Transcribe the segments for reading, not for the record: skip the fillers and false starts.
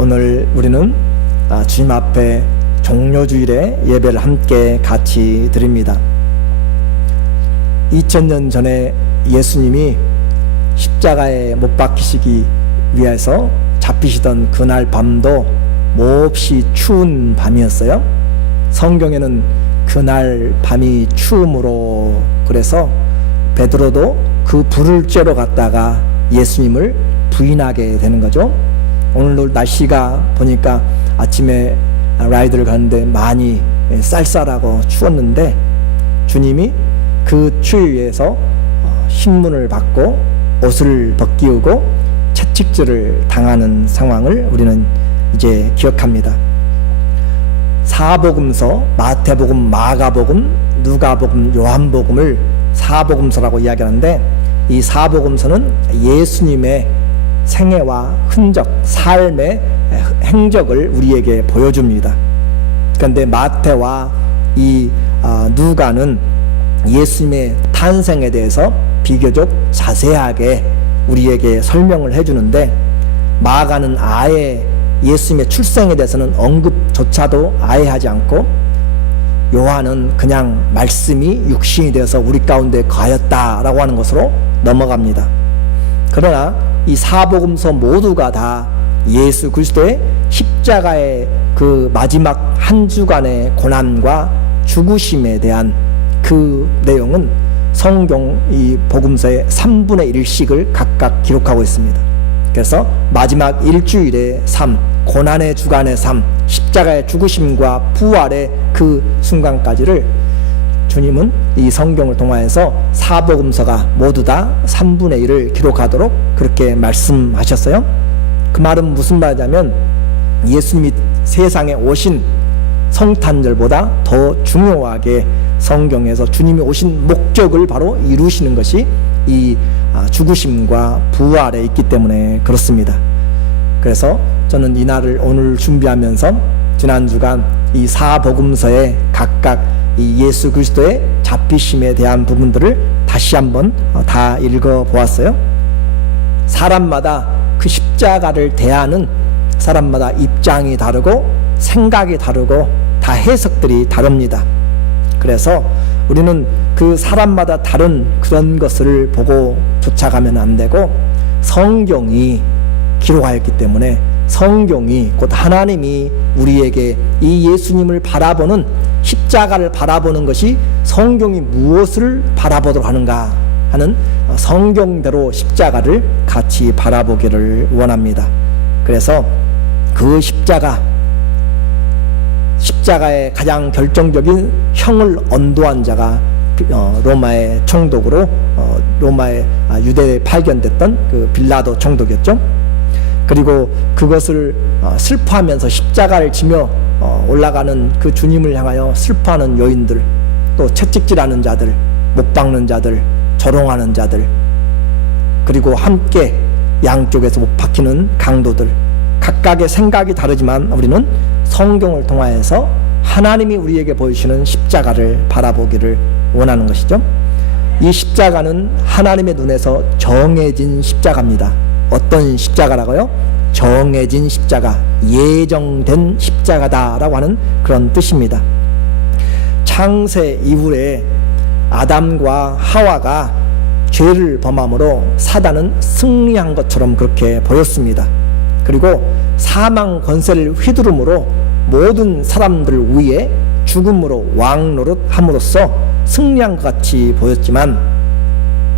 오늘 우리는 주님 앞에 종료주일에 예배를 함께 같이 드립니다. 2000년 전에 예수님이 십자가에 못 박히시기 위해서 잡히시던 그날 밤도 몹시 추운 밤이었어요. 성경에는 그날 밤이 추움으로, 그래서 베드로도 그 불을 쬐러 갔다가 예수님을 부인하게 되는 거죠. 오늘도 날씨가 보니까 아침에 라이드를 가는데 많이 쌀쌀하고 추웠는데 주님이 그 추위에서 신문을 받고 옷을 벗기우고 채찍질을 당하는 상황을 우리는 이제 기억합니다. 사복음서, 마태복음, 마가복음, 누가복음, 요한복음을 사복음서라고 이야기하는데, 이 사복음서는 예수님의 생애와 흔적, 삶의 행적을 우리에게 보여줍니다. 그런데 마태와 이 누가는 예수님의 탄생에 대해서 비교적 자세하게 우리에게 설명을 해주는데, 마가는 아예 예수님의 출생에 대해서는 언급조차도 아예 하지 않고, 요한은 그냥 말씀이 육신이 되어서 우리 가운데 거하였다라고 하는 것으로 넘어갑니다. 그러나 이 사복음서 모두가 다 예수 그리스도의 십자가의 그 마지막 한 주간의 고난과 죽으심에 대한 그 내용은 성경 이 복음서의 3분의 1씩을 각각 기록하고 있습니다. 그래서 마지막 일주일의 삶, 고난의 주간의 삶, 십자가의 죽으심과 부활의 그 순간까지를 주님은 이 성경을 통하여서 사복음서가 모두 다 3분의 1을 기록하도록 그렇게 말씀하셨어요. 그 말은 무슨 말이냐면, 예수님이 세상에 오신 성탄절보다 더 중요하게 성경에서 주님이 오신 목적을 바로 이루시는 것이 이 죽으심과 부활에 있기 때문에 그렇습니다. 그래서 저는 이 날을 오늘 준비하면서 지난 주간 이 사복음서에 각각 이 예수 그리스도의 잡히심에 대한 부분들을 다시 한번 다 읽어보았어요. 사람마다 그 십자가를 대하는 사람마다 입장이 다르고 생각이 다르고 다 해석들이 다릅니다. 그래서 우리는 그 사람마다 다른 그런 것을 보고 쫓아가면 안 되고, 성경이 기록하였기 때문에 성경이 곧 하나님이 우리에게 이 예수님을 바라보는, 십자가를 바라보는 것이 성경이 무엇을 바라보도록 하는가 하는 성경대로 십자가를 같이 바라보기를 원합니다. 그래서 그 십자가의 가장 결정적인 형을 언도한 자가 로마의 총독으로 로마의 유대에 발견됐던 그 빌라도 총독이었죠. 그리고 그것을 슬퍼하면서 십자가를 지며 올라가는 그 주님을 향하여 슬퍼하는 여인들, 또 채찍질하는 자들, 못 박는 자들, 조롱하는 자들, 그리고 함께 양쪽에서 못 박히는 강도들, 각각의 생각이 다르지만 우리는 성경을 통하여서 하나님이 우리에게 보여주시는 십자가를 바라보기를 원하는 것이죠. 이 십자가는 하나님의 눈에서 정해진 십자가입니다. 어떤 십자가라고요? 정해진 십자가, 예정된 십자가다라고 하는 그런 뜻입니다. 창세 이후에 아담과 하와가 죄를 범함으로 사단은 승리한 것처럼 그렇게 보였습니다. 그리고 사망 권세를 휘두름으로 모든 사람들 위에 죽음으로 왕노릇 함으로써 승리한 것 같이 보였지만,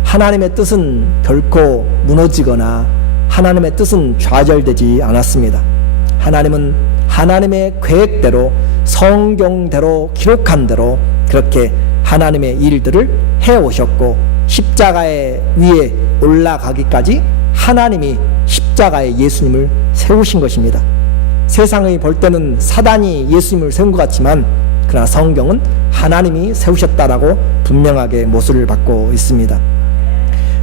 하나님의 뜻은 결코 무너지거나 하나님의 뜻은 좌절되지 않았습니다. 하나님은 하나님의 계획대로, 성경대로 기록한 대로 그렇게 하나님의 일들을 해오셨고, 십자가의 위에 올라가기까지 하나님이 십자가에 예수님을 세우신 것입니다. 세상이 볼 때는 사단이 예수님을 세운 것 같지만, 그러나 성경은 하나님이 세우셨다라고 분명하게 모습을 받고 있습니다.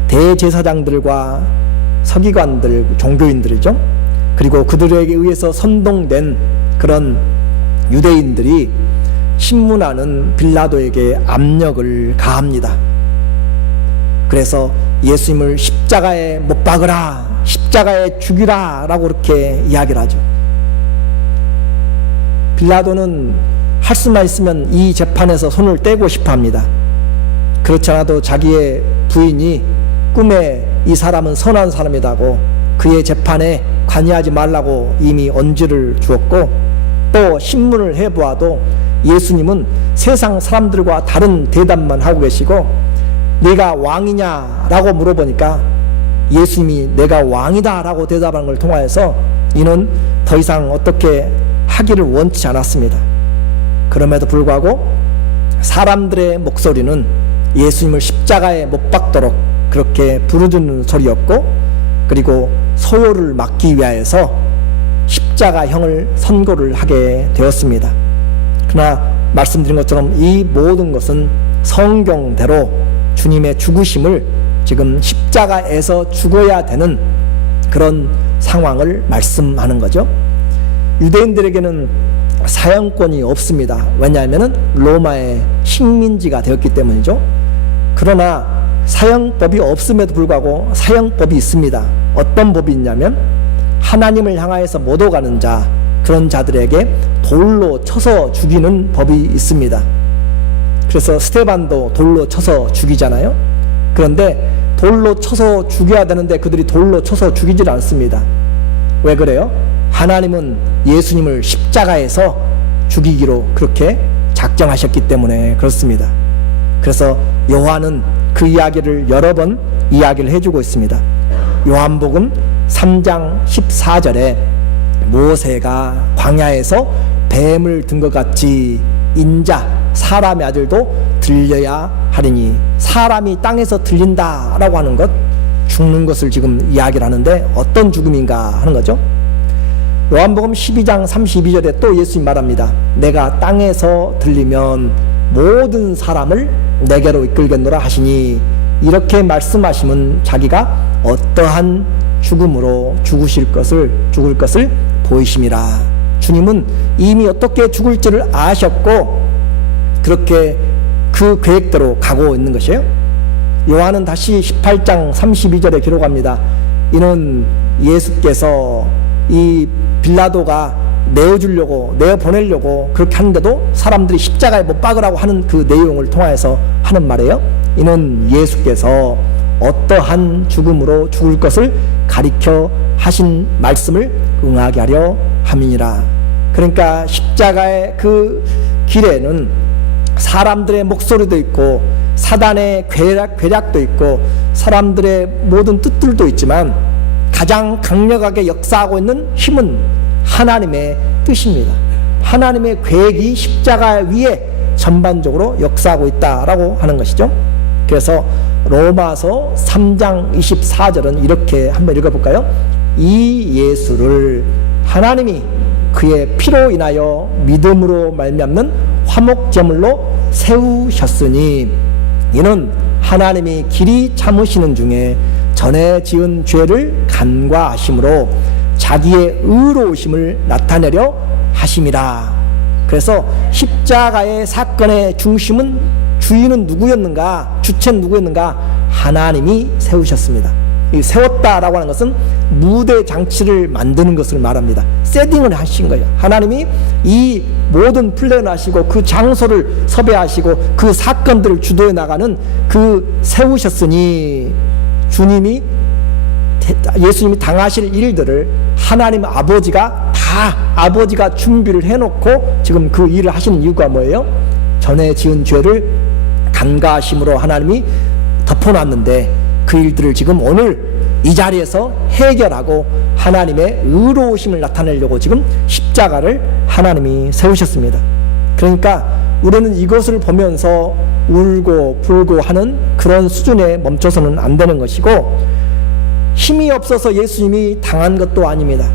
대제사장들과 서기관들, 종교인들이죠. 그리고 그들에게 의해서 선동된 그런 유대인들이 신문하는 빌라도에게 압력을 가합니다. 그래서 예수님을 십자가에 못 박으라, 십자가에 죽이라 라고 그렇게 이야기를 하죠. 빌라도는 할 수만 있으면 이 재판에서 손을 떼고 싶어 합니다. 그렇지 않아도 자기의 부인이 꿈에 이 사람은 선한 사람이라고 그의 재판에 관여하지 말라고 이미 언지를 주었고, 또 신문을 해보아도 예수님은 세상 사람들과 다른 대답만 하고 계시고, 네가 왕이냐라고 물어보니까 예수님이 내가 왕이다 라고 대답하는 걸 통하여서 이는 더 이상 어떻게 하기를 원치 않았습니다. 그럼에도 불구하고 사람들의 목소리는 예수님을 십자가에 못 박도록 그렇게 부르짖는 소리였고, 그리고 소요를 막기 위하여서 십자가형을 선고를 하게 되었습니다. 그러나 말씀드린 것처럼 이 모든 것은 성경대로 주님의 죽으심을 지금 십자가에서 죽어야 되는 그런 상황을 말씀하는 거죠. 유대인들에게는 사형권이 없습니다. 왜냐하면 로마의 식민지가 되었기 때문이죠. 그러나 사형법이 없음에도 불구하고 사형법이 있습니다. 어떤 법이 있냐면 하나님을 향하여서 못 오가는 자, 그런 자들에게 돌로 쳐서 죽이는 법이 있습니다. 그래서 스테반도 돌로 쳐서 죽이잖아요. 그런데 돌로 쳐서 죽여야 되는데 그들이 돌로 쳐서 죽이질 않습니다. 왜 그래요? 하나님은 예수님을 십자가에서 죽이기로 그렇게 작정하셨기 때문에 그렇습니다. 그래서 요한은 그 이야기를 여러 번 이야기를 해주고 있습니다. 요한복음 3장 14절에 모세가 광야에서 뱀을 든 것 같이 인자 사람의 아들도 들려야 하리니, 사람이 땅에서 들린다라고 하는 것, 죽는 것을 지금 이야기를 하는데 어떤 죽음인가 하는 거죠. 요한복음 12장 32절에 또 예수님 말합니다. 내가 땅에서 들리면 모든 사람을 내게로 이끌겠노라 하시니, 이렇게 말씀하시면 자기가 어떠한 죽음으로 죽을 것을 보이심이라. 주님은 이미 어떻게 죽을지를 아셨고 그렇게 그 계획대로 가고 있는 것이에요. 요한은 다시 18장 32절에 기록합니다. 이는 예수께서 이 빌라도가 내어보내려고 그렇게 하는데도 사람들이 십자가에 못 박으라고 하는 그 내용을 통하여서 하는 말이에요. 이는 예수께서 어떠한 죽음으로 죽을 것을 가리켜 하신 말씀을 응하게 하려 함이니라. 그러니까 십자가의 그 길에는 사람들의 목소리도 있고 사단의 괴략도 있고 사람들의 모든 뜻들도 있지만 가장 강력하게 역사하고 있는 힘은 하나님의 뜻입니다. 하나님의 계획이 십자가 위에 전반적으로 역사하고 있다라고 하는 것이죠. 그래서 로마서 3장 24절은 이렇게 한번 읽어볼까요? 이 예수를 하나님이 그의 피로 인하여 믿음으로 말미암는 화목제물로 세우셨으니, 이는 하나님이 길이 참으시는 중에 전에 지은 죄를 간과하심으로 자기의 의로우심을 나타내려 하심이라. 그래서 십자가의 사건의 주인은 누구였는가? 주체는 누구였는가? 하나님이 세우셨습니다. 이 세웠다라고 하는 것은 무대 장치를 만드는 것을 말합니다. 세팅을 하신 거예요. 하나님이 이 모든 플랜을 하시고 그 장소를 섭외하시고 그 사건들을 주도해 나가는 그 세우셨으니, 예수님이 당하실 일들을 하나님 아버지가 준비를 해놓고 지금 그 일을 하시는 이유가 뭐예요? 전에 지은 죄를 간과하심으로 하나님이 덮어놨는데 그 일들을 지금 오늘 이 자리에서 해결하고 하나님의 의로우심을 나타내려고 지금 십자가를 하나님이 세우셨습니다. 그러니까 우리는 이것을 보면서 울고 불고 하는 그런 수준에 멈춰서는 안 되는 것이고, 힘이 없어서 예수님이 당한 것도 아닙니다.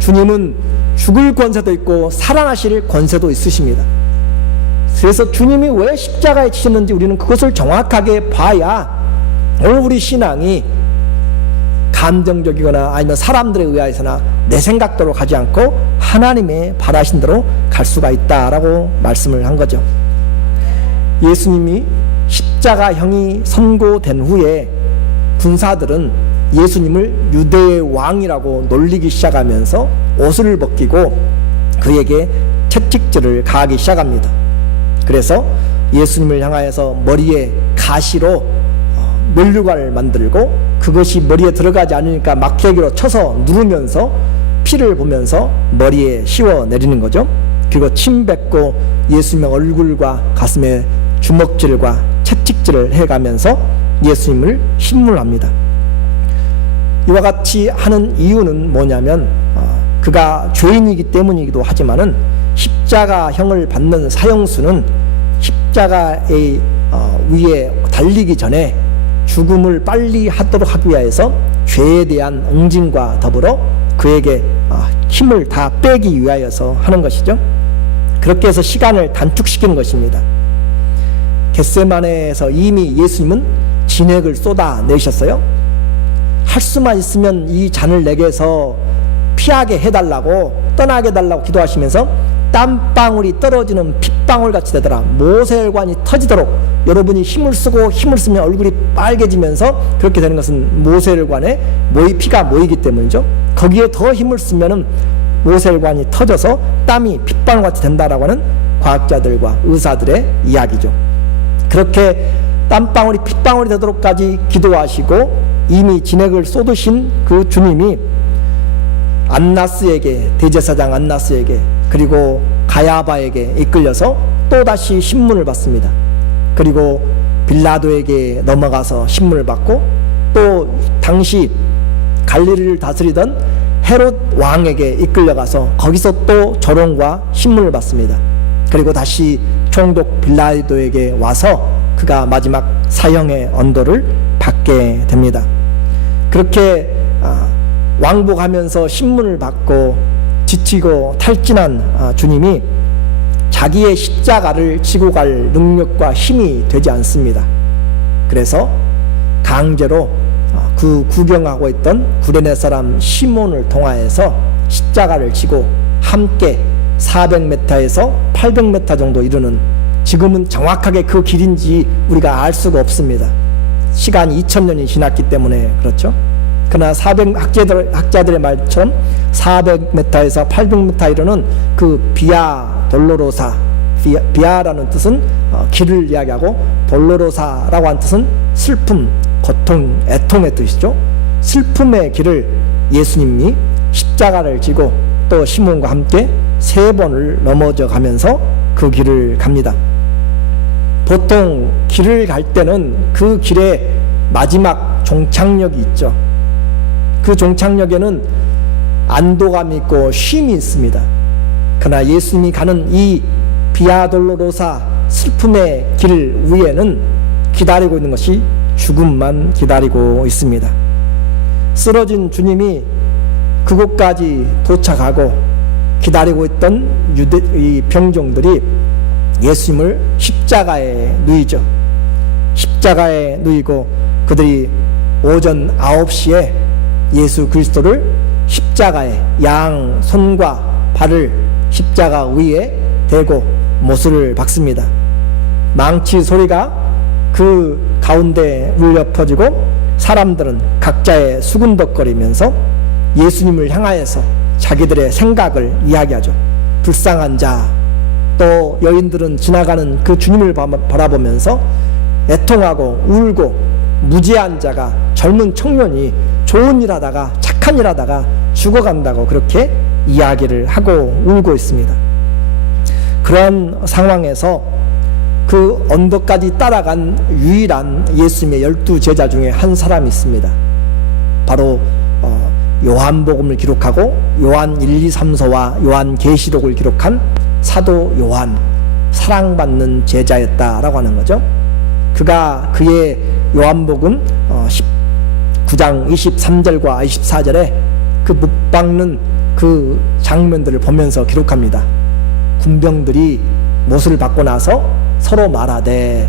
주님은 죽을 권세도 있고 살아나실 권세도 있으십니다. 그래서 주님이 왜 십자가에 치셨는지 우리는 그것을 정확하게 봐야 오늘 우리 신앙이 감정적이거나 아니면 사람들에 의해서나 내 생각대로 가지 않고 하나님의 바라신 대로 갈 수가 있다라고 말씀을 한 거죠. 예수님이 십자가형이 선고된 후에 군사들은 예수님을 유대의 왕이라고 놀리기 시작하면서 옷을 벗기고 그에게 채찍질을 가하기 시작합니다. 그래서 예수님을 향하여서 머리에 가시로 면류관을 만들고 그것이 머리에 들어가지 않으니까 막대기로 쳐서 누르면서 피를 보면서 머리에 씌워 내리는 거죠. 그리고 침 뱉고 예수님의 얼굴과 가슴에 주먹질과 채찍질을 해가면서 예수님을 신문합니다. 이와 같이 하는 이유는 뭐냐면 그가 죄인이기 때문이기도 하지만은 십자가형을 받는 사형수는 십자가의 위에 달리기 전에 죽음을 빨리 하도록 하기 위해서 죄에 대한 응징과 더불어 그에게 힘을 다 빼기 위하여서 하는 것이죠. 그렇게 해서 시간을 단축시키는 것입니다. 겟세마네에서 이미 예수님은 진액을 쏟아내셨어요. 할 수만 있으면 이 잔을 내게서 피하게 해달라고, 떠나게 해달라고 기도하시면서 땀방울이 떨어지는 핏방울 같이 되더라, 모세혈관이 터지도록 여러분이 힘을 쓰고 힘을 쓰면 얼굴이 빨개지면서 그렇게 되는 것은 모세혈관에 피가 모이기 때문이죠. 거기에 더 힘을 쓰면은 모세혈관이 터져서 땀이 핏방울 같이 된다라고 하는 과학자들과 의사들의 이야기죠. 그렇게 땀방울이 핏방울이 되도록까지 기도하시고 이미 진액을 쏟으신 그 주님이 안나스에게, 대제사장 안나스에게, 그리고 가야바에게 이끌려서 또다시 신문을 받습니다. 그리고 빌라도에게 넘어가서 신문을 받고 또 당시 갈릴리를 다스리던 헤롯 왕에게 이끌려가서 거기서 또 조롱과 신문을 받습니다. 그리고 다시 총독 빌라도에게 와서 그가 마지막 사형의 언도를 받게 됩니다. 그렇게 왕복하면서 신문을 받고 지치고 탈진한 주님이 자기의 십자가를 지고 갈 능력과 힘이 되지 않습니다. 그래서 강제로 그 구경하고 있던 구레네 사람 시몬을 통하여서 십자가를 지고 함께 400m에서 800m 정도 이르는, 지금은 정확하게 그 길인지 우리가 알 수가 없습니다. 시간이 2000년이 지났기 때문에 그렇죠. 그러나 학자들의 말처럼 400m에서 800m 이르는 그 비아 돌로로사, 비아라는 뜻은 길을 이야기하고 돌로로사라고 하는 뜻은 슬픔, 고통, 애통의 뜻이죠. 슬픔의 길을 예수님이 십자가를 지고 또 시몬과 함께 3번을 넘어져 가면서 그 길을 갑니다. 보통 길을 갈 때는 그 길에 마지막 종착역이 있죠. 그 종착역에는 안도감이 있고 쉼이 있습니다. 그러나 예수님이 가는 이 비아돌로로사 슬픔의 길 위에는 기다리고 있는 것이 죽음만 기다리고 있습니다. 쓰러진 주님이 그곳까지 도착하고 기다리고 있던 이 병종들이 예수님을 십자가에 누이죠. 십자가에 누이고 그들이 오전 9시에 예수 그리스도를 십자가에 양 손과 발을 십자가 위에 대고 못을 박습니다. 망치 소리가 그 가운데 울려 퍼지고 사람들은 각자의 수군덕거리면서 예수님을 향하여서 자기들의 생각을 이야기하죠. 불쌍한 자, 또 여인들은 지나가는 그 주님을 바라보면서 애통하고 울고, 무지한 자가, 젊은 청년이 좋은 일 하다가, 착한 일 하다가 죽어간다고 그렇게 이야기를 하고 울고 있습니다. 그런 상황에서 그 언덕까지 따라간 유일한 예수님의 12제자 중에 한 사람이 있습니다. 바로 요한복음을 기록하고 요한 1, 2, 3서와 요한계시록을 기록한 사도 요한, 사랑받는 제자였다라고 하는 거죠. 그가 그의 요한복음 19장 23절과 24절에 그 못 박는 그 장면들을 보면서 기록합니다. 군병들이 못을 받고 나서 서로 말하되,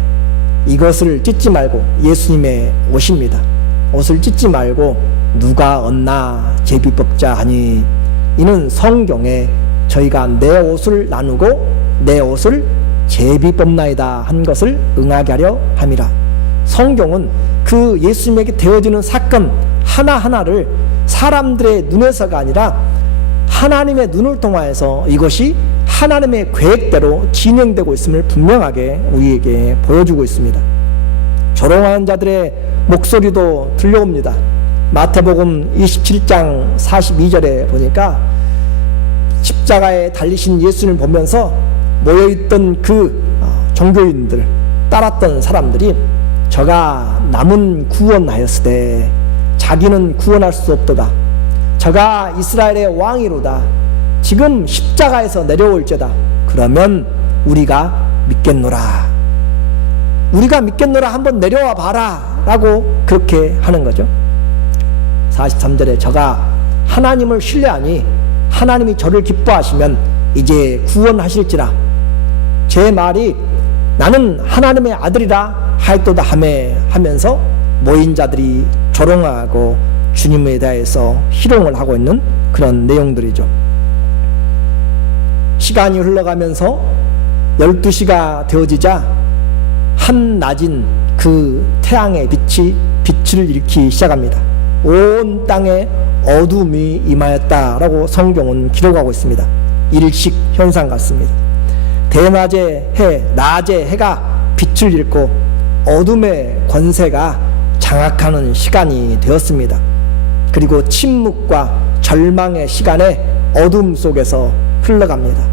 이것을 찢지 말고, 예수님의 옷입니다. 옷을 찢지 말고 누가 얻나 제비뽑자 하니, 이는 성경에 저희가 내 옷을 나누고 내 옷을 제비뽑나이다 한 것을 응하게 하려 함이라. 성경은 그 예수님에게 되어지는 사건 하나하나를 사람들의 눈에서가 아니라 하나님의 눈을 통하여서 이것이 하나님의 계획대로 진행되고 있음을 분명하게 우리에게 보여주고 있습니다. 조롱하는 자들의 목소리도 들려옵니다. 마태복음 27장 42절에 보니까 십자가에 달리신 예수님을 보면서 모여있던 그 종교인들, 따랐던 사람들이 저가 남은 구원하였으되 자기는 구원할 수 없도다. 저가 이스라엘의 왕이로다. 지금 십자가에서 내려올지어다. 그러면 우리가 믿겠노라. 우리가 믿겠노라. 한번 내려와 봐라 라고 그렇게 하는 거죠. 43절에 저가 하나님을 신뢰하니 하나님이 저를 기뻐하시면 이제 구원하실지라. 제 말이 나는 하나님의 아들이라 하였도다 하면서 모인 자들이 조롱하고 주님에 대해서 희롱을 하고 있는 그런 내용들이죠. 시간이 흘러가면서 12시가 되어지자 한낮인 그 태양의 빛이 빛을 일으키기 시작합니다. 온 땅에 어둠이 임하였다라고 성경은 기록하고 있습니다. 일식 현상 같습니다. 대낮에 해, 낮에 해가 빛을 잃고 어둠의 권세가 장악하는 시간이 되었습니다. 그리고 침묵과 절망의 시간에 어둠 속에서 흘러갑니다.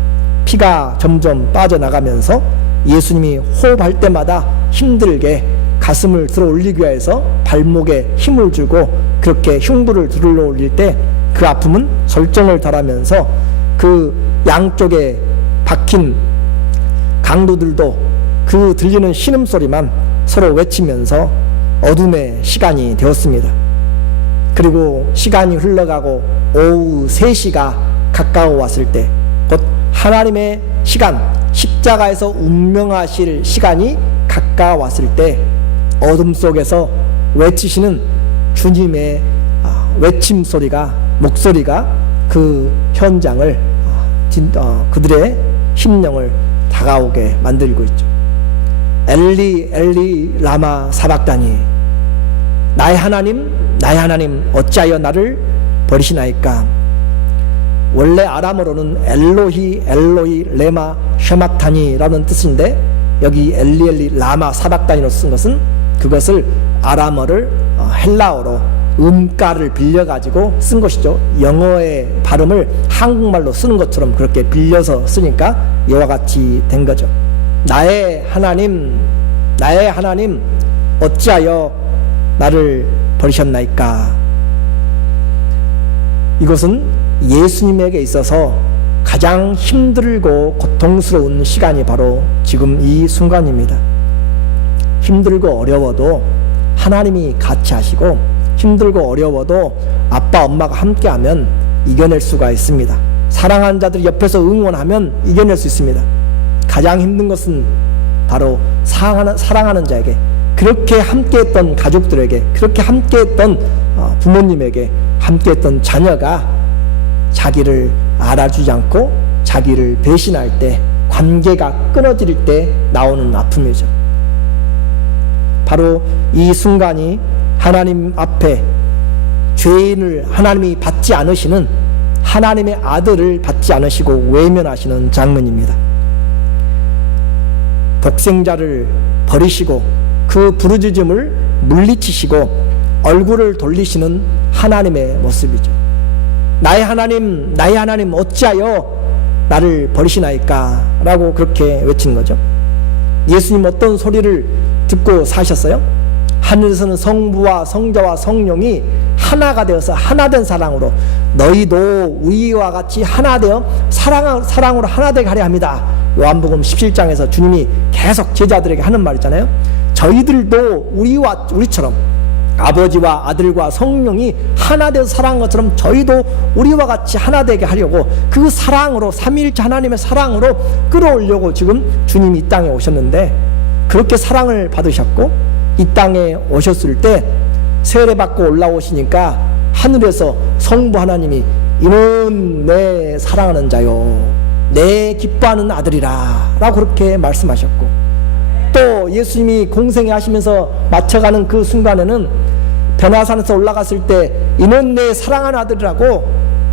피가 점점 빠져나가면서 예수님이 호흡할 때마다 힘들게 가슴을 들어 올리기 위해서 발목에 힘을 주고 그렇게 흉부를 들어 올릴 때 그 아픔은 설정을 달하면서 그 양쪽에 박힌 강도들도 그 들리는 신음소리만 서로 외치면서 어둠의 시간이 되었습니다. 그리고 시간이 흘러가고 오후 3시가 가까워 왔을 때 곧 하나님의 시간, 십자가에서 운명하실 시간이 가까워 왔을 때 어둠 속에서 외치시는 주님의 외침 소리가, 목소리가 그 현장을 그들의 심령을 다가오게 만들고 있죠. 엘리 엘리 라마 사박다니, 나의 하나님 어찌하여 나를 버리시나이까. 원래 아람어로는 엘로히 엘로히 레마 샤막다니라는 뜻인데 여기 엘리 엘리 라마 사박다니로 쓴 것은 그것을 아람어를 헬라어로 음가를 빌려가지고 쓴 것이죠. 영어의 발음을 한국말로 쓰는 것처럼 그렇게 빌려서 쓰니까 이와 같이 된 거죠. 나의 하나님 어찌하여 나를 버리셨나이까. 이것은 예수님에게 있어서 가장 힘들고 고통스러운 시간이 바로 지금 이 순간입니다. 힘들고 어려워도 하나님이 같이 하시고 힘들고 어려워도 아빠 엄마가 함께하면 이겨낼 수가 있습니다. 사랑하는 자들이 옆에서 응원하면 이겨낼 수 있습니다. 가장 힘든 것은 바로 사랑하는 자에게, 그렇게 함께했던 가족들에게, 그렇게 함께했던 부모님에게, 함께했던 자녀가 자기를 알아주지 않고 자기를 배신할 때, 관계가 끊어질 때 나오는 아픔이죠. 바로 이 순간이 하나님 앞에 죄인을 하나님이 받지 않으시는, 하나님의 아들을 받지 않으시고 외면하시는 장면입니다. 독생자를 버리시고 그 부르짖음을 물리치시고 얼굴을 돌리시는 하나님의 모습이죠. 나의 하나님 어찌하여 나를 버리시나이까 라고 그렇게 외친 거죠. 예수님 어떤 소리를 듣고 사셨어요? 하늘에서는 성부와 성자와 성령이 하나가 되어서 하나된 사랑으로 너희도 우리와 같이 하나되어 사랑으로 하나되게 하려 합니다. 요한복음 17장에서 주님이 계속 제자들에게 하는 말 있잖아요. 저희들도 우리처럼 아버지와 아들과 성령이 하나 되어서 사랑한 것처럼 저희도 우리와 같이 하나 되게 하려고, 그 사랑으로, 삼위일체 하나님의 사랑으로 끌어오려고 지금 주님이 이 땅에 오셨는데, 그렇게 사랑을 받으셨고 이 땅에 오셨을 때 세례받고 올라오시니까 하늘에서 성부 하나님이 이는 내 사랑하는 자요, 내 기뻐하는 아들이라 라고 그렇게 말씀하셨고, 또 예수님이 공생애 하시면서 맞춰가는 그 순간에는 변화산에서 올라갔을 때 이는 내 사랑하는 아들이라고,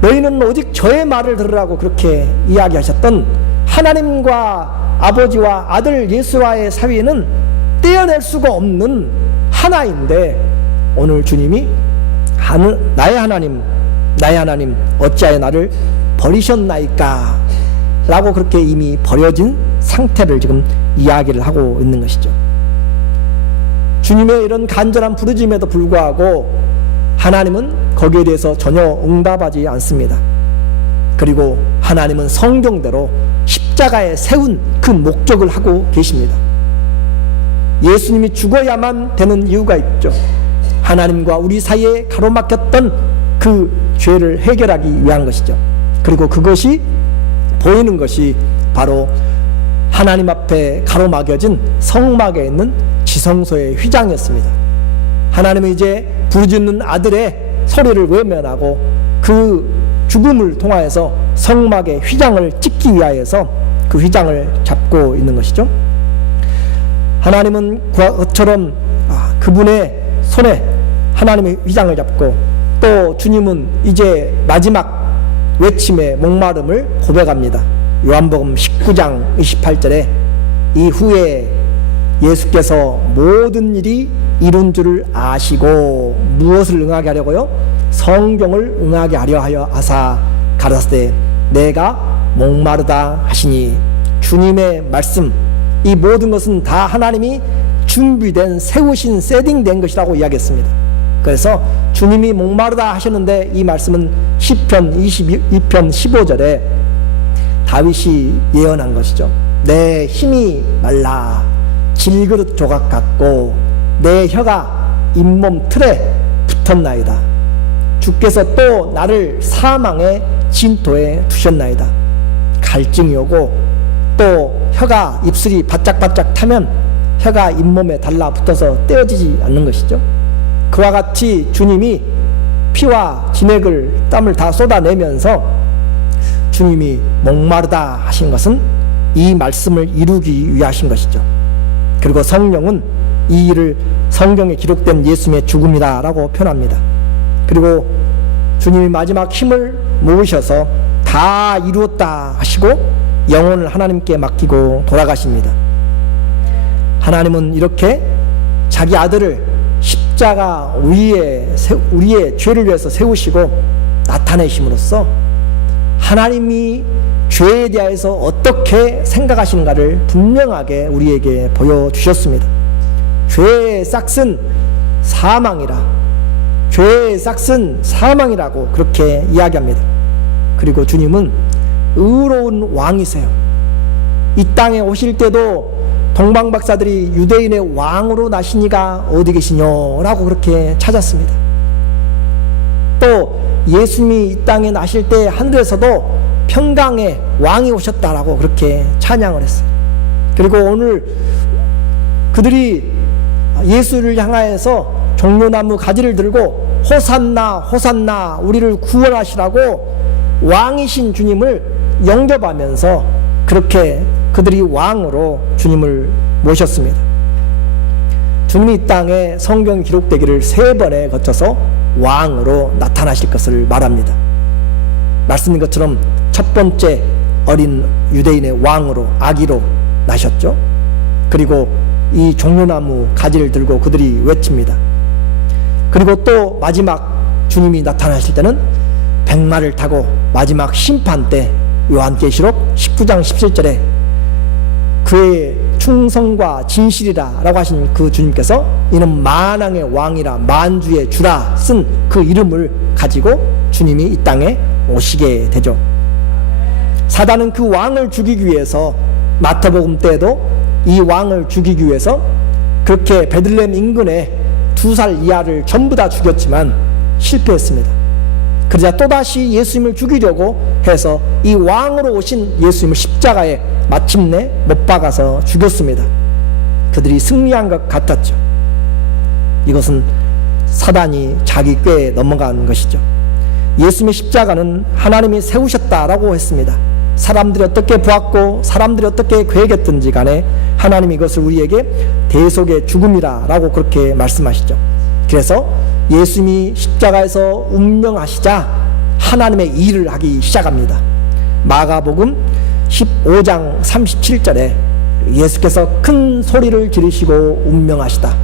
너희는 오직 저의 말을 들으라고 그렇게 이야기하셨던 하나님과 아버지와 아들 예수와의 사이는 떼어낼 수가 없는 하나인데, 오늘 주님이 나의 하나님 어찌하여 나를 버리셨나이까 라고 그렇게 이미 버려진 상태를 지금 이야기를 하고 있는 것이죠. 주님의 이런 간절한 부르짖음에도 불구하고 하나님은 거기에 대해서 전혀 응답하지 않습니다. 그리고 하나님은 성경대로 십자가에 세운 그 목적을 하고 계십니다. 예수님이 죽어야만 되는 이유가 있죠. 하나님과 우리 사이에 가로막혔던 그 죄를 해결하기 위한 것이죠. 그리고 그것이 보이는 것이 바로 하나님 앞에 가로막여진 성막에 있는 지성소의 휘장이었습니다. 하나님은 이제 부르짖는 아들의 소리를 외면하고 그 죽음을 통하여서 성막의 휘장을 찍기 위하여서 그 휘장을 잡고 있는 것이죠. 하나님은 그처럼 그분의 손에 하나님의 휘장을 잡고, 또 주님은 이제 마지막 외침의 목마름을 고백합니다. 요한복음 19장 28절에 이후에 예수께서 모든 일이 이룬 줄을 아시고 무엇을 응하게 하려고요? 성경을 응하게 하려 하여 하사 가라사대 내가 목마르다 하시니, 주님의 말씀, 이 모든 것은 다 하나님이 준비된, 세우신, 세팅된 것이라고 이야기했습니다. 그래서 주님이 목마르다 하셨는데, 이 말씀은 시편 22편 15절에 다윗이 예언한 것이죠. 내 힘이 말라 질그릇 조각 같고 내 혀가 잇몸 틀에 붙었나이다. 주께서 또 나를 사망의 진토에 두셨나이다. 갈증이 오고 또 혀가, 입술이 바짝바짝 타면 혀가 잇몸에 달라붙어서 떼어지지 않는 것이죠. 그와 같이 주님이 피와 진액을, 땀을 다 쏟아내면서 주님이 목마르다 하신 것은 이 말씀을 이루기 위하신 것이죠. 그리고 성령은 이 일을 성경에 기록된 예수님의 죽음이다 라고 표현합니다. 그리고 주님이 마지막 힘을 모으셔서 다 이루었다 하시고 영혼을 하나님께 맡기고 돌아가십니다. 하나님은 이렇게 자기 아들을 십자가 위에 우리의 죄를 위해서 세우시고 나타내심으로써 하나님이 죄에 대해서 어떻게 생각하시는가를 분명하게 우리에게 보여주셨습니다. 죄의 싹은 사망이라, 죄의 싹은 사망이라고 그렇게 이야기합니다. 그리고 주님은 의로운 왕이세요. 이 땅에 오실 때도 동방박사들이 유대인의 왕으로 나시니가 어디 계시뇨? 라고 그렇게 찾았습니다. 또 예수님이 이 땅에 나실 때 하늘에서도 평강의 왕이 오셨다라고 그렇게 찬양을 했어요. 그리고 오늘 그들이 예수를 향하여서 종려나무 가지를 들고 호산나 호산나 우리를 구원하시라고 왕이신 주님을 영접하면서 그렇게 그들이 왕으로 주님을 모셨습니다. 주님이 이 땅에 성경이 기록되기를 3번에 거쳐서 왕으로 나타나실 것을 말합니다. 말씀인 것처럼 첫 번째 어린 유대인의 왕으로, 아기로 나셨죠. 그리고 이 종려나무 가지를 들고 그들이 외칩니다. 그리고 또 마지막 주님이 나타나실 때는 백마를 타고 마지막 심판 때 요한계시록 19장 17절에 그의 충성과 진실이라 라고 하신 그 주님께서 이는 만왕의 왕이라 만주의 주라 쓴 그 이름을 가지고 주님이 이 땅에 오시게 되죠. 사단은 그 왕을 죽이기 위해서 마태복음 때에도 이 왕을 죽이기 위해서 그렇게 베들레헴 인근에 2살 이하를 전부 다 죽였지만 실패했습니다. 그러자 또다시 예수님을 죽이려고 해서 이 왕으로 오신 예수님을 십자가에 마침내 못 박아서 죽였습니다. 그들이 승리한 것 같았죠. 이것은 사단이 자기 꾀에 넘어간 것이죠. 예수님의 십자가는 하나님이 세우셨다라고 했습니다. 사람들이 어떻게 보았고 사람들이 어떻게 계획했든지 간에 하나님이 이것을 우리에게 대속의 죽음이라 라고 그렇게 말씀하시죠. 그래서 예수님이 십자가에서 운명하시자 하나님의 일을 하기 시작합니다. 마가복음 15장 37절에 예수께서 큰 소리를 지르시고 운명하시다.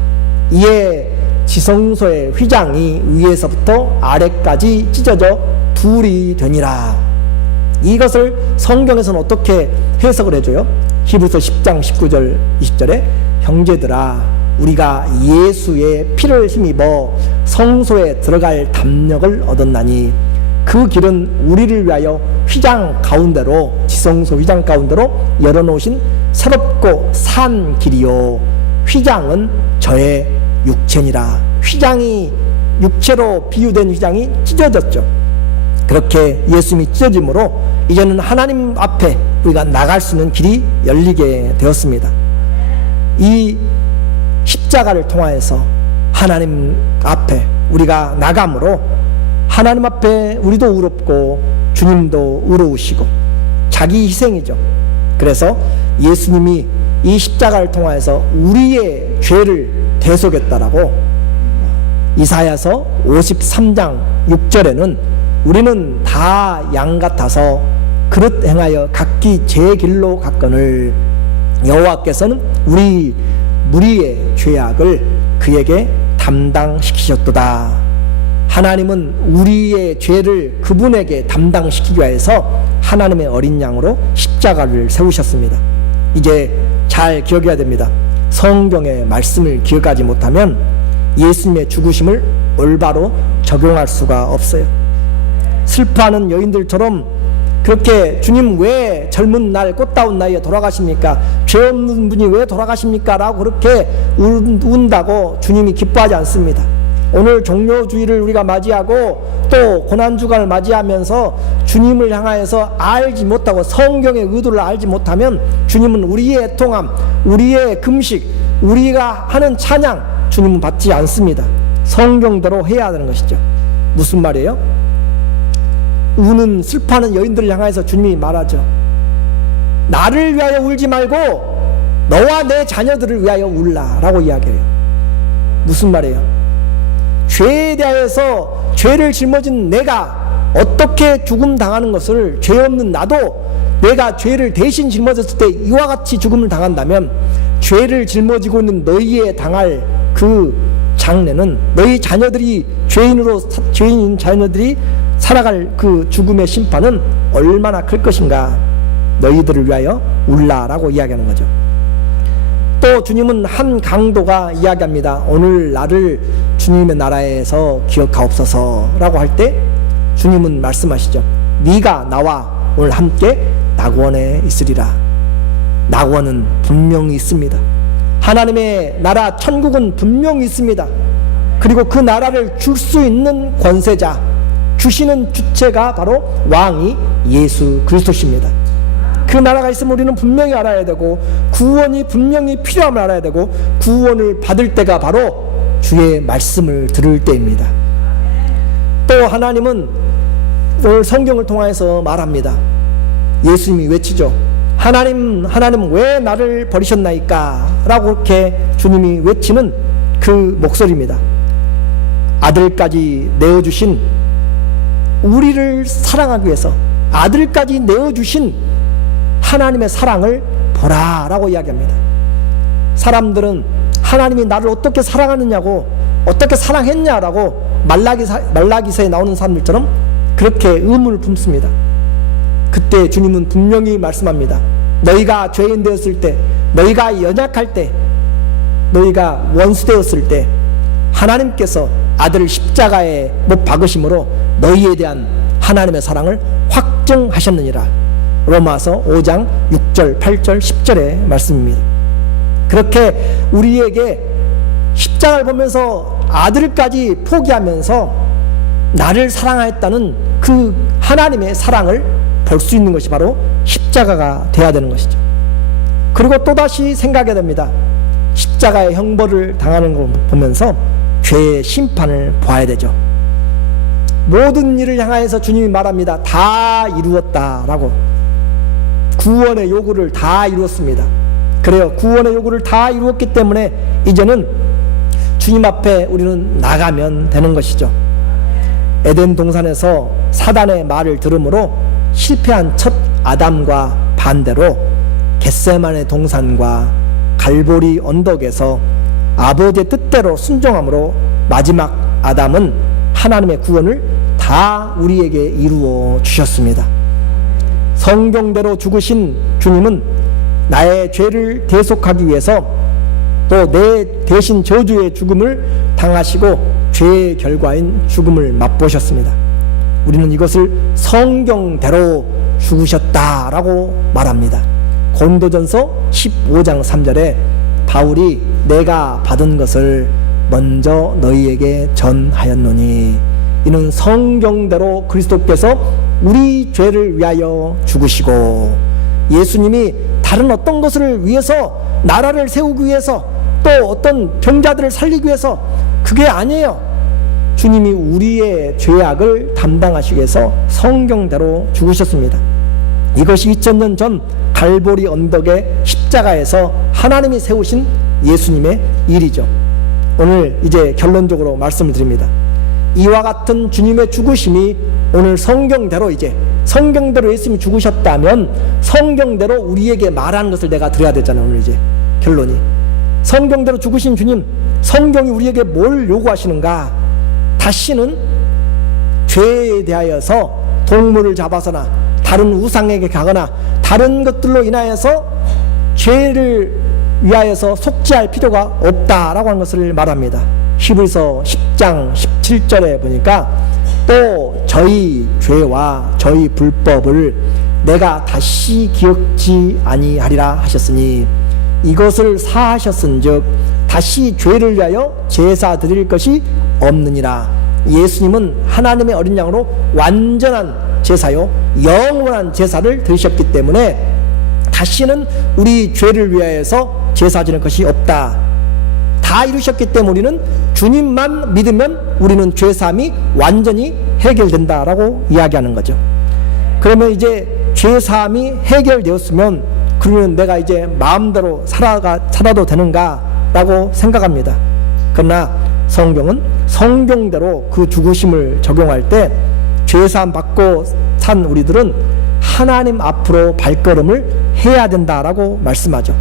이에 지성소의 휘장이 위에서부터 아래까지 찢어져 둘이 되니라. 이것을 성경에서는 어떻게 해석을 해줘요? 히브리서 10장 19절 20절에 형제들아 우리가 예수의 피를 힘입어 성소에 들어갈 담력을 얻었나니 그 길은 우리를 위하여 휘장 가운데로 지성소 휘장 가운데로 열어놓으신 새롭고 산 길이요 휘장은 저의 육체니라. 휘장이 육체로 비유된 휘장이 찢어졌죠. 그렇게 예수님이 찢어짐으로 이제는 하나님 앞에 우리가 나갈 수 있는 길이 열리게 되었습니다. 이 십자가를 통하여서 하나님 앞에 우리가 나감으로 하나님 앞에 우리도 의롭고 주님도 의로우시고 자기 희생이죠. 그래서 예수님이 이 십자가를 통하여서 우리의 죄를 대속했다라고 이사야서 53장 6절에는 우리는 다 양 같아서 그릇 행하여 각기 제 길로 갔거늘 여호와께서는 우리 무리의 죄악을 그에게 담당시키셨도다. 하나님은 우리의 죄를 그분에게 담당시키기 위해서 하나님의 어린 양으로 십자가를 세우셨습니다. 이제 잘 기억해야 됩니다. 성경의 말씀을 기억하지 못하면 예수님의 죽으심을 올바로 적용할 수가 없어요. 슬퍼하는 여인들처럼 그렇게 주님 왜 젊은 날 꽃다운 나이에 돌아가십니까? 죄 없는 분이 왜 돌아가십니까? 라고 그렇게 운다고 주님이 기뻐하지 않습니다. 오늘 종료주의를 우리가 맞이하고 또 고난주간을 맞이하면서 주님을 향하여서 알지 못하고 성경의 의도를 알지 못하면 주님은 우리의 애통함, 우리의 금식, 우리가 하는 찬양 주님은 받지 않습니다. 성경대로 해야 되는 것이죠. 무슨 말이에요? 우는 슬퍼하는 여인들을 향해서 주님이 말하죠. 나를 위하여 울지 말고 너와 내 자녀들을 위하여 울라 라고 이야기해요. 무슨 말이에요? 죄에 대하여서 죄를 짊어진 내가 어떻게 죽음 당하는 것을 죄 없는 나도 내가 죄를 대신 짊어졌을 때 이와 같이 죽음을 당한다면 죄를 짊어지고 있는 너희에 당할 그 장래는 너희 자녀들이 죄인인 자녀들이 살아갈 그 죽음의 심판은 얼마나 클 것인가. 너희들을 위하여 울라라고 이야기하는 거죠. 또 주님은 한 강도가 이야기합니다. 오늘 나를 주님의 나라에서 기억하옵소서라고 할 때 주님은 말씀하시죠. 네가 나와 오늘 함께 낙원에 있으리라. 낙원은 분명히 있습니다. 하나님의 나라 천국은 분명히 있습니다. 그리고 그 나라를 줄 수 있는 권세자, 주시는 주체가 바로 왕이 예수 그리스도십니다. 그 나라가 있으면 우리는 분명히 알아야 되고 구원이 분명히 필요함을 알아야 되고 구원을 받을 때가 바로 주의 말씀을 들을 때입니다. 또 하나님은 오늘 성경을 통해서 말합니다. 예수님이 외치죠. 하나님 하나님 왜 나를 버리셨나이까 라고 이렇게 주님이 외치는 그 목소리입니다. 아들까지 내어주신 우리를 사랑하기 위해서 아들까지 내어주신 하나님의 사랑을 보라 라고 이야기합니다. 사람들은 하나님이 나를 어떻게 사랑하느냐고 어떻게 사랑했냐라고 말라기서에 나오는 사람들처럼 그렇게 의문을 품습니다. 그때 주님은 분명히 말씀합니다. 너희가 죄인 되었을 때, 너희가 연약할 때, 너희가 원수 되었을 때 하나님께서 아들을 십자가에 못 박으심으로 너희에 대한 하나님의 사랑을 확증하셨느니라. 로마서 5장 6절 8절 10절의 말씀입니다. 그렇게 우리에게 십자가를 보면서 아들까지 포기하면서 나를 사랑하였다는 그 하나님의 사랑을 볼 수 있는 것이 바로 십자가가 돼야 되는 것이죠. 그리고 또다시 생각해야 됩니다. 십자가의 형벌을 당하는 걸 보면서 죄의 심판을 보아야 되죠. 모든 일을 향하여서 주님이 말합니다. 다 이루었다라고. 구원의 요구를 다 이루었습니다. 그래요. 구원의 요구를 다 이루었기 때문에 이제는 주님 앞에 우리는 나가면 되는 것이죠. 에덴 동산에서 사단의 말을 들음으로 실패한 첫 아담과 반대로 겟세마네 동산과 갈보리 언덕에서 아버지의 뜻대로 순종함으로 마지막 아담은 하나님의 구원을 다 우리에게 이루어 주셨습니다. 성경대로 죽으신 주님은 나의 죄를 대속하기 위해서 또 내 대신 저주의 죽음을 당하시고 죄의 결과인 죽음을 맛보셨습니다. 우리는 이것을 성경대로 죽으셨다라고 말합니다. 고린도전서 15장 3절에 바울이 내가 받은 것을 먼저 너희에게 전하였노니, 이는 성경대로 그리스도께서 우리 죄를 위하여 죽으시고, 예수님이 다른 어떤 것을 위해서, 나라를 세우기 위해서, 또 어떤 병자들을 살리기 위해서, 그게 아니에요. 주님이 우리의 죄악을 담당하시기 위해서 성경대로 죽으셨습니다. 이것이 2000년 전 갈보리 언덕의 십자가에서 하나님이 세우신 예수님의 일이죠. 오늘 이제 결론적으로 말씀을 드립니다. 이와 같은 주님의 죽으심이 오늘 성경대로, 이제 성경대로 예수님이 죽으셨다면 성경대로 우리에게 말하는 것을 내가 드려야 되잖아요. 오늘 이제 결론이, 성경대로 죽으신 주님, 성경이 우리에게 뭘 요구하시는가? 다시는 죄에 대하여서 동물을 잡아서나 다른 우상에게 가거나 다른 것들로 인하여서 죄를 위하여서 속죄할 필요가 없다라고 하는 것을 말합니다. 히브리서 10장 17절에 보니까 또 저희 죄와 저희 불법을 내가 다시 기억지 아니하리라 하셨으니, 이것을 사하셨은즉 다시 죄를 위하여 제사 드릴 것이 없느니라. 예수님은 하나님의 어린 양으로 완전한 제사요 영원한 제사를 드리셨기 때문에 다시는 우리 죄를 위하여서 제사 드릴 것이 없다. 다 이루셨기 때문에 우리는 주님만 믿으면 우리는 죄사함이 완전히 해결된다라고 이야기하는 거죠. 그러면 이제 죄사함이 해결되었으면 그러면 내가 이제 마음대로 살아도 되는가 라고 생각합니다. 그러나 성경은 성경대로 그 죽으심을 적용할 때 죄사함 받고 산 우리들은 하나님 앞으로 발걸음을 해야 된다라고 말씀하죠.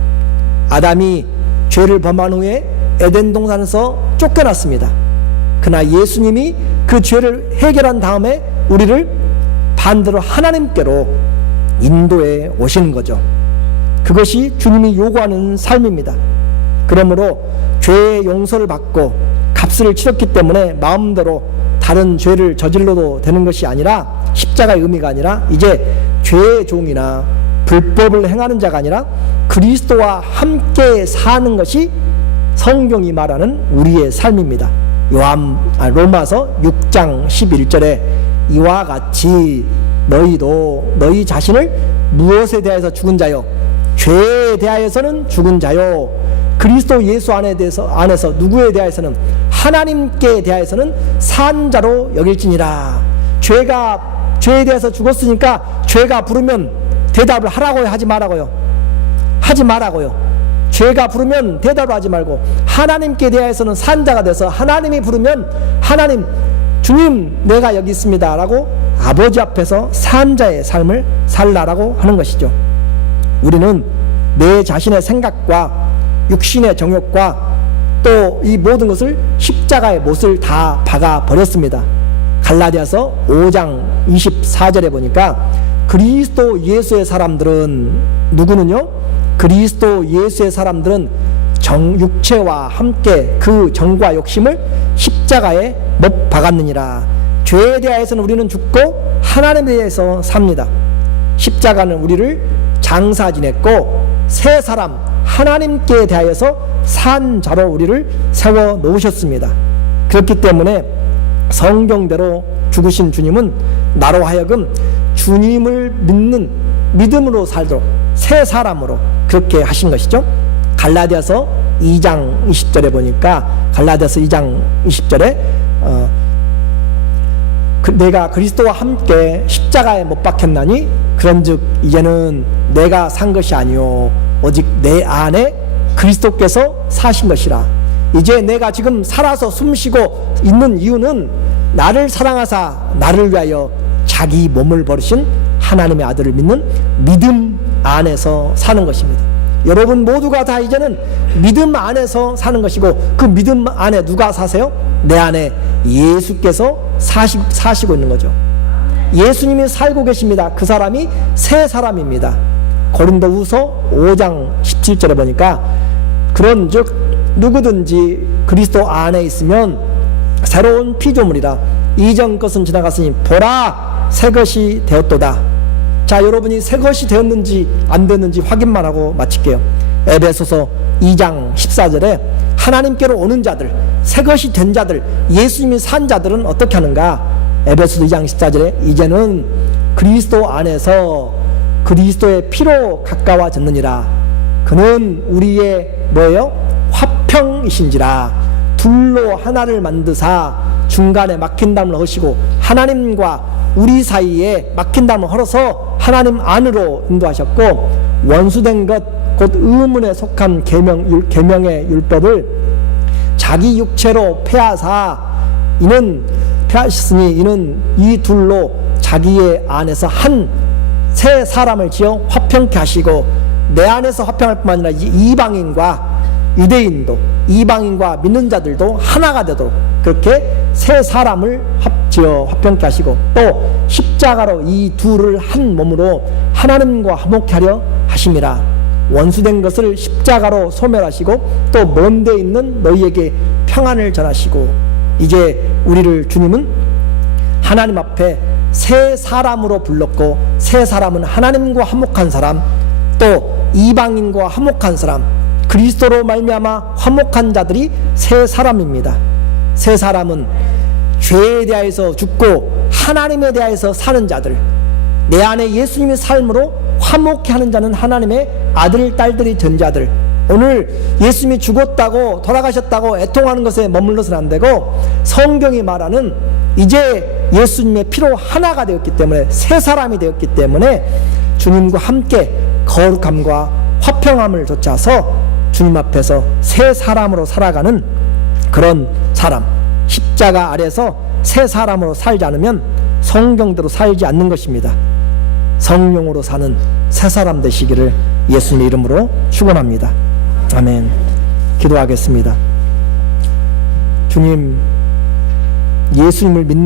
아담이 죄를 범한 후에 에덴 동산에서 쫓겨났습니다. 그러나 예수님이 그 죄를 해결한 다음에 우리를 반대로 하나님께로 인도해 오시는 거죠. 그것이 주님이 요구하는 삶입니다. 그러므로 죄의 용서를 받고 값을 치렀기 때문에 마음대로 다른 죄를 저질러도 되는 것이 아니라, 십자가의 의미가 아니라 이제 죄의 종이나 불법을 행하는 자가 아니라 그리스도와 함께 사는 것이 성경이 말하는 우리의 삶입니다. 로마서 6장 11절에 이와 같이 너희도 너희 자신을 무엇에 대하여서 죽은 자요, 죄에 대하여서는 죽은 자요, 그리스도 예수 안에서 누구에 대하여서는, 하나님께 대하여서는 산 자로 여길지니라. 죄에 대해서 죽었으니까 죄가 부르면 대답을 하라고요, 하지 말라고요? 하지 말라고요. 죄가 부르면 대답을 하지 말고 하나님께 대하여서는 산 자가 돼서 하나님이 부르면 하나님, 주님 내가 여기 있습니다 라고 아버지 앞에서 산 자의 삶을 살라라고 하는 것이죠. 우리는 내 자신의 생각과 육신의 정욕과 또 이 모든 것을 십자가의 못을 다 박아 버렸습니다. 갈라디아서 5장 24절에 보니까 그리스도 예수의 사람들은 누구는요? 그리스도 예수의 사람들은 육체와 함께 그 정과 욕심을 십자가에 못 박았느니라. 죄에 대하여서는 우리는 죽고 하나님에 대해서 삽니다. 십자가는 우리를 장사 지냈고 새 사람 하나님께 대하여서 산 자로 우리를 세워 놓으셨습니다. 그렇기 때문에 성경대로 죽으신 주님은 나로 하여금 주님을 믿는 믿음으로 살도록 새 사람으로 그렇게 하신 것이죠. 갈라디아서 2장 20절에 보니까 갈라디아서 2장 20절에 내가 그리스도와 함께 십자가에 못 박혔나니 그런즉 이제는 내가 산 것이 아니요 오직 내 안에 그리스도께서 사신 것이라. 이제 내가 지금 살아서 숨쉬고 있는 이유는 나를 사랑하사 나를 위하여 자기 몸을 버리신 하나님의 아들을 믿는 믿음 안에서 사는 것입니다. 여러분 모두가 다 이제는 믿음 안에서 사는 것이고, 그 믿음 안에 누가 사세요? 내 안에 예수께서 사시고 있는 거죠. 예수님이 살고 계십니다. 그 사람이 새 사람입니다. 고린도후서 5장 17절에 보니까 그런즉 누구든지 그리스도 안에 있으면 새로운 피조물이라, 이전 것은 지나갔으니 보라 새 것이 되었도다. 자, 여러분이 새 것이 되었는지 안 되었는지 확인만 하고 마칠게요. 에베소서 2장 14절에 하나님께로 오는 자들, 새 것이 된 자들, 예수님이 산 자들은 어떻게 하는가? 에베소서 2장 14절에 이제는 그리스도 안에서 그리스도의 피로 가까워졌느니라. 그는 우리의 뭐예요? 화평이신지라. 둘로 하나를 만드사 중간에 막힌 담을 허시고 하나님과 우리 사이에 막힌 담을 헐어서 하나님 안으로 인도하셨고, 원수된 것 곧 의문에 속한 계명의 율법을 자기 육체로 폐하셨으니 이는 이 둘로 자기의 안에서 한 새 사람을 지어 화평케 하시고, 내 안에서 화평할 뿐만 아니라 이방인과 유대인도, 이방인과 믿는 자들도 하나가 되도록 그렇게 새 사람을 지어 화평케 하시고, 또 십자가로 이 둘을 한 몸으로 하나님과 화목케 하려 하심이라. 원수된 것을 십자가로 소멸하시고 또 먼 데 있는 너희에게 평안을 전하시고, 이제 우리를 주님은 하나님 앞에 새 사람으로 불렀고, 새 사람은 하나님과 화목한 사람, 또 이방인과 화목한 사람, 그리스도로 말미암아 화목한 자들이 새 사람입니다. 새 사람은 죄에 대하여서 죽고 하나님에 대하여서 사는 자들, 내 안에 예수님의 삶으로 화목케 하는 자는 하나님의 아들, 딸들이 된 자들. 오늘 예수님이 죽었다고 돌아가셨다고 애통하는 것에 머물러서는 안 되고, 성경이 말하는 이제 예수님의 피로 하나가 되었기 때문에, 새 사람이 되었기 때문에 주님과 함께 거룩함과 화평함을 좇아서 주님 앞에서 새 사람으로 살아가는 그런 사람, 십자가 아래서 새 사람으로 살지 않으면 성경대로 살지 않는 것입니다. 성령으로 사는 새 사람 되시기를 예수님의 이름으로 축원합니다. 아멘. 기도하겠습니다. 주님, 예수님을 믿는